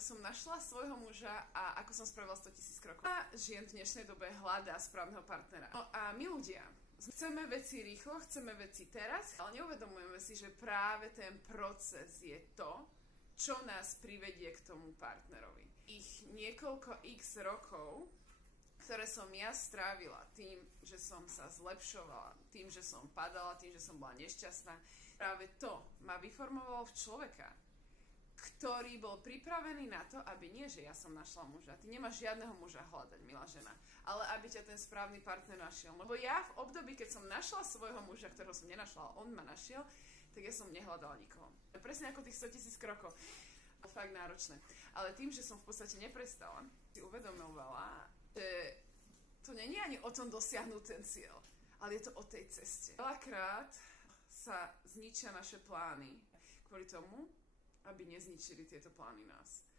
ako som našla svojho muža a ako som spravila 100 000 krokov. A žien v dnešnej dobe hľadá správneho partnera. No a my ľudia chceme veci rýchlo, chceme veci teraz, ale neuvedomujeme si, že práve ten proces je to, čo nás privedie k tomu partnerovi. Ich niekoľko x rokov, ktoré som ja strávila tým, že som sa zlepšovala, tým, že som padala, tým, že som bola nešťastná, práve to ma vyformovalo v človeka, ktorý bol pripravený na to, aby nie, že ja som našla muža. Ty nemáš žiadneho muža hľadať, milá žena, ale aby ťa ten správny partner našiel. Lebo ja v období, keď som našla svojho muža, ktorého som nenašla, on ma našiel, tak ja som nehľadala nikoho. Presne ako tých 100 000 krokov. Bolo fakt náročné. Ale tým, že som v podstate neprestala, si uvedomovala, že to nie je ani o tom dosiahnuť ten cieľ, ale je to o tej ceste. Veľakrát sa zničia naše plány kvôli tomu, aby nezničili tieto plány nás.